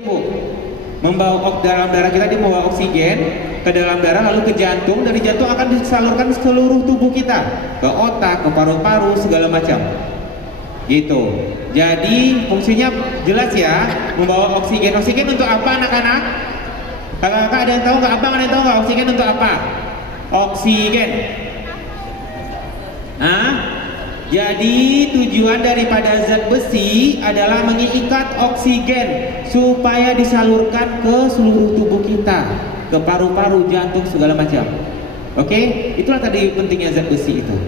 Bu, membawa dalam darah kita dia membawa oksigen ke dalam darah lalu ke jantung, dari jantung akan disalurkan seluruh tubuh kita, ke otak, ke paru-paru, segala macam. Gitu. Jadi fungsinya jelas ya, membawa oksigen. Oksigen untuk apa anak-anak? Kakak-kakak ada yang tahu nggak? Abang ada yang tahu nggak oksigen untuk apa? Oksigen. Nah, jadi tujuan daripada zat besi adalah mengikat oksigen supaya disalurkan ke seluruh tubuh kita, ke paru-paru, jantung, segala macam. Oke, itulah tadi pentingnya zat besi itu.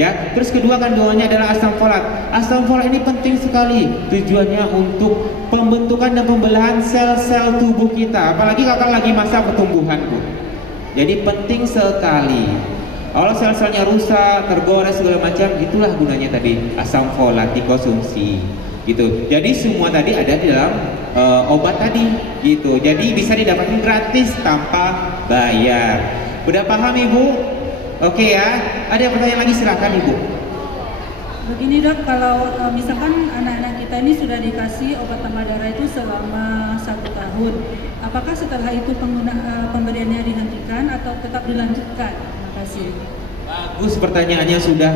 Ya, terus kedua kandungannya adalah asam folat. Asam folat ini penting sekali. Tujuannya untuk pembentukan dan pembelahan sel-sel tubuh kita. Apalagi kakak lagi masa pertumbuhan, Bu. Jadi penting sekali. Kalau sel-selnya rusak, tergores segala macam, itulah gunanya tadi asam folat dikonsumsi, gitu. Jadi semua tadi ada di dalam obat tadi, gitu. Jadi bisa didapatkan gratis tanpa bayar. Udah paham Ibu? Oke ya. Ada pertanyaan lagi, silakan Ibu. Begini Dok, kalau misalkan anak-anak kita ini sudah dikasih obat tambah darah itu selama 1 tahun, apakah setelah itu pemberiannya dihentikan atau tetap dilanjutkan? Terima kasih. Bagus, pertanyaannya sudah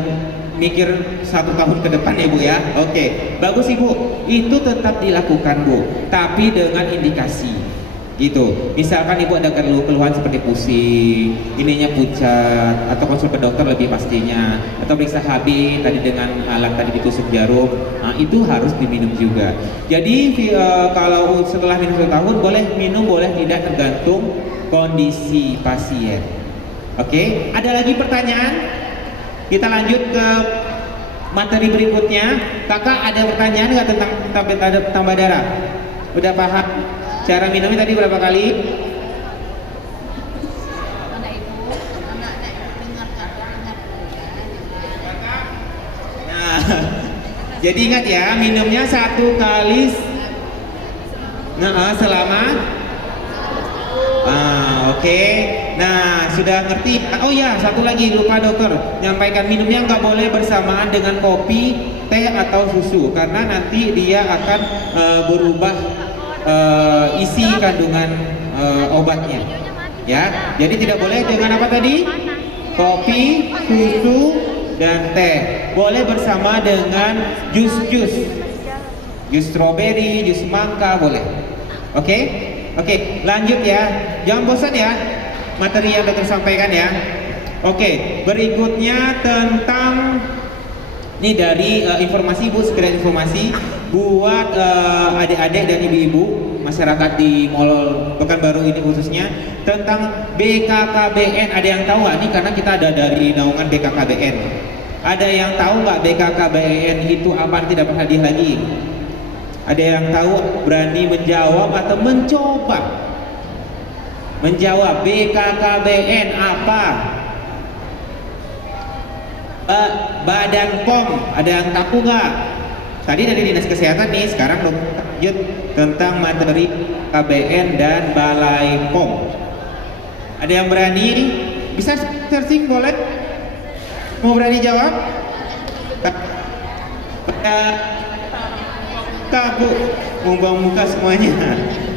mikir 1 tahun ke depan ya Bu ya. Oke, bagus Ibu. Itu tetap dilakukan Bu, tapi dengan indikasi. Gitu. Misalkan Ibu ada keluhan seperti pusing, ininya pucat, atau konsul ke dokter lebih pastinya, atau periksa HB tadi dengan alat tadi ditusuk jarum, nah, itu harus diminum juga. Jadi kalau setelah minum 1 tahun boleh minum, boleh tidak, tergantung kondisi pasien. Oke, ada lagi pertanyaan? Kita lanjut ke materi berikutnya. Kakak ada pertanyaan nggak tentang tambah darah? Udah paham? Cara minumnya tadi berapa kali? Nah, jadi ingat ya, minumnya 1 kali selama oke. Nah, sudah ngerti? Oh ya, satu lagi lupa dokter nyampaikan, minumnya nggak boleh bersamaan dengan kopi, teh atau susu karena nanti dia akan berubah isi kandungan obatnya. Ya, jadi tidak boleh dengan apa tadi? Kopi, susu, dan teh. Boleh bersama dengan jus stroberi, jus mangga boleh. Oke? Oke, lanjut ya. Jangan bosan ya materi yang dokter sampaikan ya. Oke, berikutnya tentang ini dari informasi Bu, sekedar informasi buat adik-adik dan ibu-ibu masyarakat di Mall Pekanbaru ini khususnya tentang BKKBN. Ada yang tahu nggak? Ini karena kita ada dari naungan BKKBN. Ada yang tahu nggak BKKBN itu apa? Tidak dapat hadiah lagi. Ada yang tahu, berani menjawab atau mencoba menjawab BKKBN apa? Badan POM, ada yang tahu nggak? Tadi dari Dinas Kesehatan nih, sekarang lanjut tentang materi KBN dan Balai POM. Ada yang berani? Bisa searching boleh? Mau berani jawab? Bu, buang muka semuanya.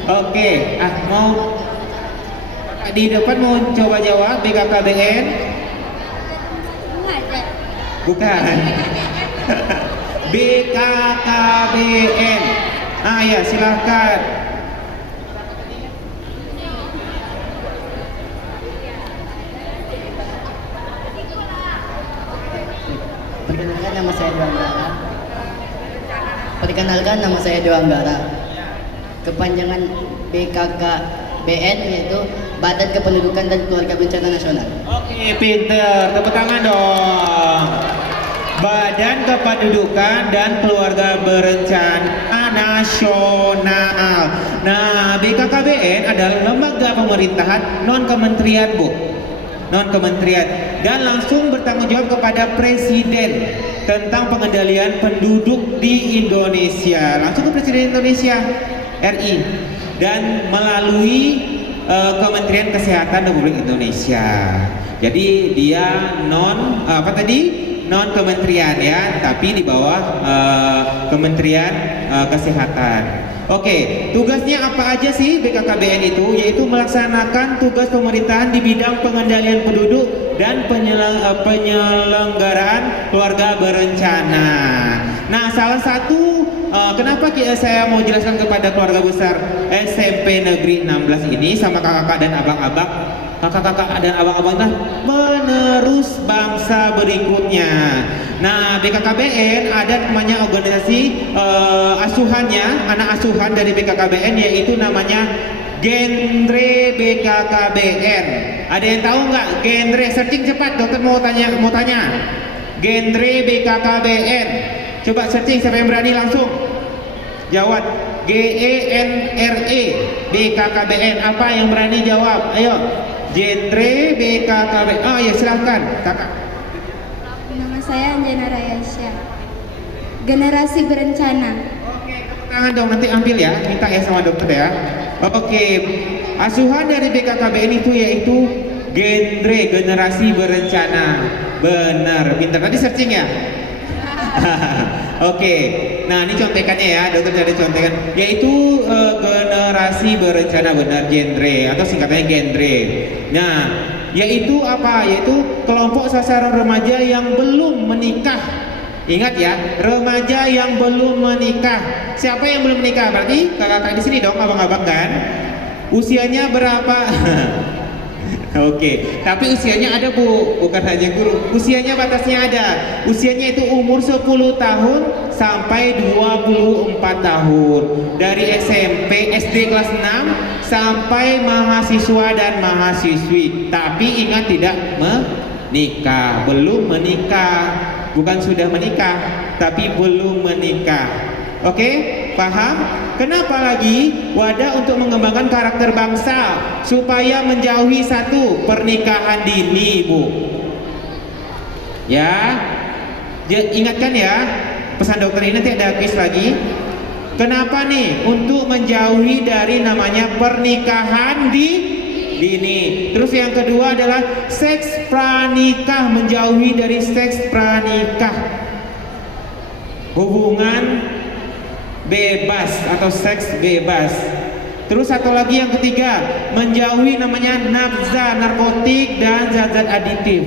Oke, mau di depan mau coba jawab BKKBN? Bukan. BKKBN. Ya, silakan. Perkenalkan, nama saya Dewa Anggara. Kepanjangan BKKBN yaitu Badan Kependudukan dan Keluarga Berencana Nasional. Oke, pinter. Tepuk tangan dong. Badan Kependudukan dan Keluarga Berencana Nasional. Nah, BKKBN adalah lembaga pemerintahan non-kementerian Bu, non-kementerian, dan langsung bertanggung jawab kepada Presiden tentang pengendalian penduduk di Indonesia, langsung ke Presiden Indonesia RI, dan melalui Kementerian Kesehatan Republik Indonesia. Jadi dia non kementerian ya, tapi di bawah Kementerian Kesehatan. Oke, tugasnya apa aja sih BKKBN itu? Yaitu melaksanakan tugas pemerintahan di bidang pengendalian penduduk dan penyelenggaraan keluarga berencana. Nah, salah satu kenapa saya mau jelaskan kepada keluarga besar SMP Negeri 16 ini sama kakak-kakak dan abang-abang, kakak-kakak dan abang-abang menerus bangsa berikutnya. Nah, BKKBN ada namanya organisasi asuhannya, anak asuhan dari BKKBN, yaitu namanya genre BKKBN. Ada yang tahu nggak genre? Searching cepat, dokter mau tanya. Genre BKKBN. Coba searching, siapa yang berani langsung jawab. GENRE BKKBN. Apa yang berani jawab? Ayo. Genre BKKBN. Oh ya, silahkan kakak. Nama saya Anjana Rayasya. Generasi berencana. Oke, tepuk tangan dong, nanti ambil ya, minta ya sama dokter ya. Oke, asuhan dari BKKBN itu yaitu genre generasi berencana. Benar, pintar. Tadi searching ya? Oke, nah ini contekannya ya, dokter ada contekan, yaitu generasi berencana, benar, genre atau singkatannya genre. Nah, yaitu apa? Yaitu kelompok sasaran remaja yang belum menikah. Ingat ya, remaja yang belum menikah. Siapa yang belum menikah? Berarti kakak-kakak di sini dong, abang-abang kan? Usianya berapa? Oke, tapi usianya ada Bu, bukan hanya guru. Usianya batasnya ada. Usianya itu umur 10 tahun sampai 24 tahun. Dari SMP, SD kelas 6 sampai mahasiswa dan mahasiswi. Tapi ingat tidak menikah, belum menikah. Bukan sudah menikah, tapi belum menikah. Oke, paham? Kenapa lagi? Wadah untuk mengembangkan karakter bangsa supaya menjauhi satu pernikahan dini, Bu. Ya, ingatkan ya, pesan dokter ini nanti ada quiz lagi. Kenapa nih? Untuk menjauhi dari namanya pernikahan dini. Terus yang kedua adalah seks pranikah, menjauhi dari seks pranikah. Hubungan bebas atau seks bebas. Terus satu lagi yang ketiga, menjauhi namanya nafza, narkotik dan zat-zat aditif.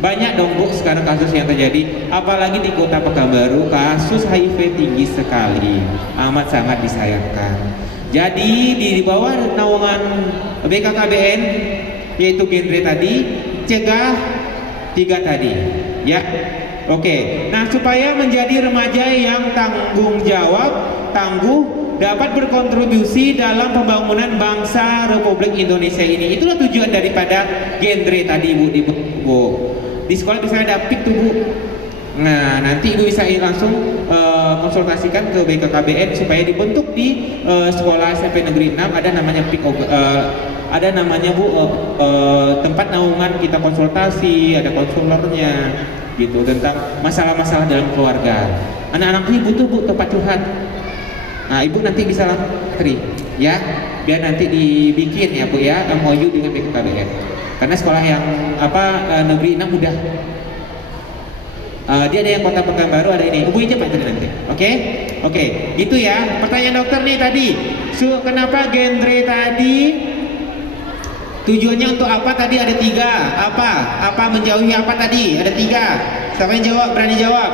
Banyak dong Bu sekarang kasus yang terjadi, apalagi di Kota Pekanbaru kasus HIV tinggi sekali, amat sangat disayangkan. Jadi di bawah naungan BKKBN yaitu genre tadi, cegah 3 tadi, ya. Oke, nah supaya menjadi remaja yang tanggung jawab, tangguh, dapat berkontribusi dalam pembangunan bangsa Republik Indonesia ini. Itulah tujuan daripada genre tadi Bu. Di sekolah bisa ada PIK tuh Bu. Nah nanti Ibu bisa langsung konsultasikan ke BKKBN supaya dibentuk di sekolah SMP Negeri 6 ada namanya PIK. Ada namanya Bu tempat naungan kita konsultasi, ada konselornya gitu tentang masalah-masalah dalam keluarga. Anak-anak ini butuh Bu tempat curhat. Nah Ibu nanti bisa langsung ya, biar nanti dibikin ya Bu ya MOU dengan BKKBN. Karena sekolah yang Negeri 6 udah dia ada yang Kota Pekanbaru, ada ini. Hubungi aja Pak Tri nanti. Oke, itu ya. Pertanyaan dokter nih tadi. Kenapa genre tadi? Tujuannya untuk apa tadi? Ada 3. Apa menjauhi apa tadi? Ada 3. Siapa yang jawab? Berani jawab?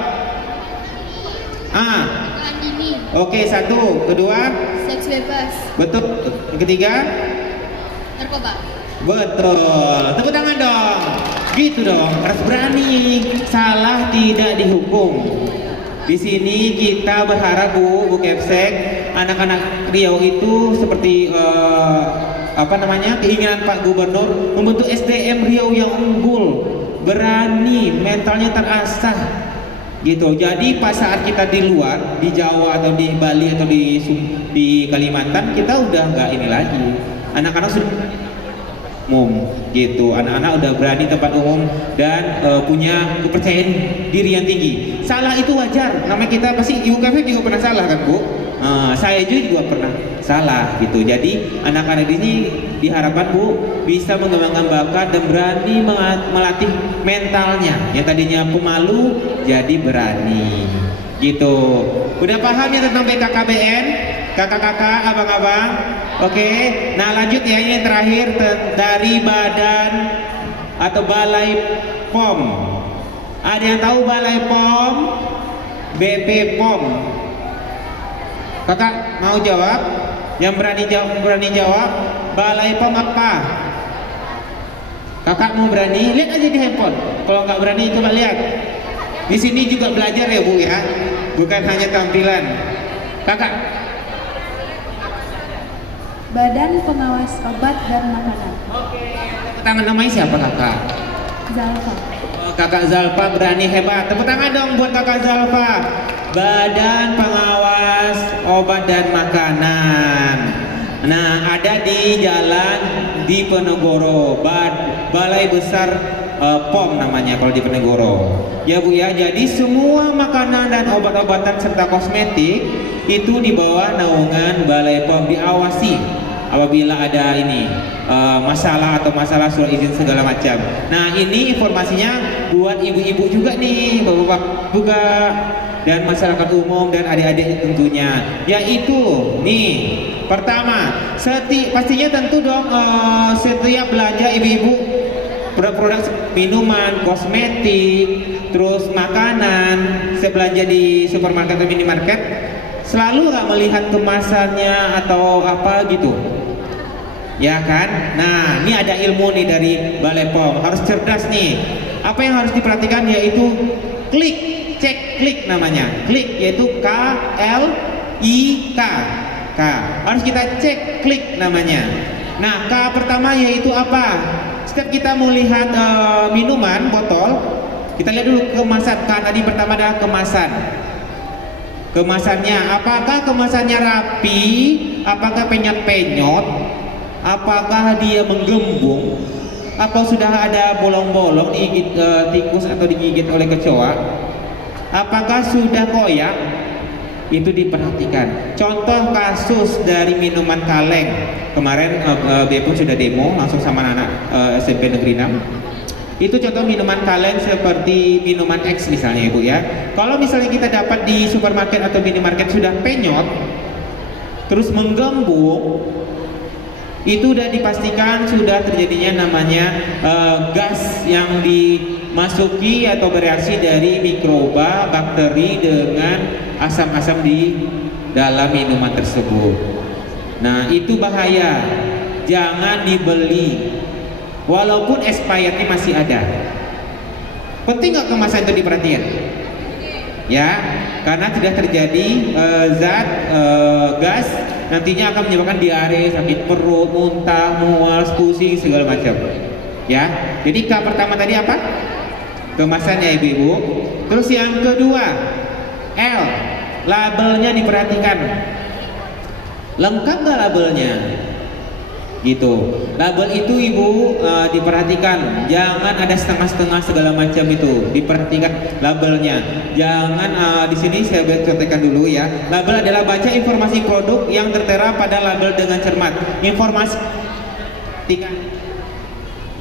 Pernikahan dini. Oke, 1. Kedua? Seks bebas. Betul. Yang ketiga? Narkoba. Betul. Tepuk tangan dong. Gitu dong. Harus berani. Salah tidak dihukum. Di sini kita berharap Bu Kepsek, anak-anak Riau itu seperti keinginan Pak Gubernur membentuk SDM Riau yang unggul, berani, mentalnya terasah gitu. Jadi pas saat kita di luar, di Jawa atau di Bali atau di Kalimantan, kita udah nggak ini lagi. Anak-anak sudah umum gitu, anak-anak udah berani tempat umum dan punya kepercayaan diri yang tinggi. Salah itu wajar, namanya kita pasti Ibu Kepsek juga pernah salah kan Bu? Saya juga pernah salah gitu. Jadi anak-anak ini diharapkan Bu bisa mengembangkan bakat dan berani melatih mentalnya. Yang tadinya pemalu jadi berani. Gitu. Udah paham ya tentang BKKBN? Kakak-kakak, abang-abang? Oke. Nah, lanjut ya, ini yang terakhir dari badan atau Balai POM. Ada yang tahu Balai POM? BP POM. Kakak mau jawab? Yang berani jawab, Balai POM apa? Kakak mau berani? Lihat aja di handphone. Kalau nggak berani coba lihat. Di sini juga belajar ya Bu ya, bukan hanya tampilan. Kakak. Badan Pengawas Obat dan Makanan. Tangan namanya siapa kakak? Zalfa. Kakak Zalfa berani, hebat. Tepuk tangan dong buat kakak Zalfa. Badan Pengawas Obat dan Makanan. Nah, ada di Jalan Diponegoro, Balai Besar POM namanya kalau di Diponegoro. Ya Bu ya, jadi semua makanan dan obat-obatan serta kosmetik itu di bawah naungan Balai POM, diawasi apabila ada ini masalah atau masalah surat izin segala macam. Nah, ini informasinya buat ibu-ibu juga nih, bapak-bapak juga, dan masyarakat umum dan adik-adik tentunya. Yaitu nih, pertama, pastinya tentu dong setiap belanja ibu-ibu produk-produk minuman, kosmetik, terus makanan, saya belanja di supermarket atau minimarket, selalu nggak melihat kemasannya atau apa gitu. Ya kan? Nah, ini ada ilmu nih dari Balai POM, harus cerdas nih. Apa yang harus diperhatikan yaitu klik, cek klik namanya. Klik yaitu KLIK. K. Harus kita cek klik namanya. Nah, K pertama yaitu apa? Setiap kita melihat minuman botol, kita lihat dulu kemasan. K tadi pertama adalah kemasan. Kemasannya, apakah kemasannya rapi? Apakah penyot-penyot? Apakah dia menggembung? Apa sudah ada bolong-bolong digigit tikus atau digigit oleh kecoa? Apakah sudah koyak? Itu diperhatikan. Contoh kasus dari minuman kaleng kemarin, Bepom sudah demo langsung sama anak SMP Negeri 6. Itu contoh minuman kaleng seperti minuman X misalnya Ibu ya. Kalau misalnya kita dapat di supermarket atau minimarket sudah penyot, terus menggembung, itu sudah dipastikan sudah terjadinya namanya gas yang dimasuki atau bereaksi dari mikroba, bakteri dengan asam-asam di dalam minuman tersebut. Nah, itu bahaya. Jangan dibeli. Walaupun expirednya masih ada. Penting nggak kemasan itu diperhatikan? Ya, karena tidak terjadi zat gas nantinya akan menyebabkan diare, sakit perut, muntah, mual, pusing segala macam. Ya, jadi K pertama tadi apa? Kemasannya ibu-ibu. Terus yang kedua, L, labelnya diperhatikan. Lengkap nggak labelnya? Gitu. Label itu ibu diperhatikan, jangan ada setengah-setengah segala macam itu, diperhatikan labelnya. Jangan di sini saya contohkan dulu ya. Label adalah baca informasi produk yang tertera pada label dengan cermat. Informasi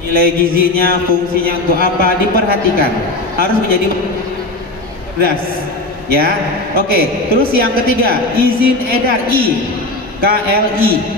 nilai gizinya, fungsinya untuk apa diperhatikan, harus menjadi cerdas ya. Oke, terus yang ketiga izin edar I, KLI.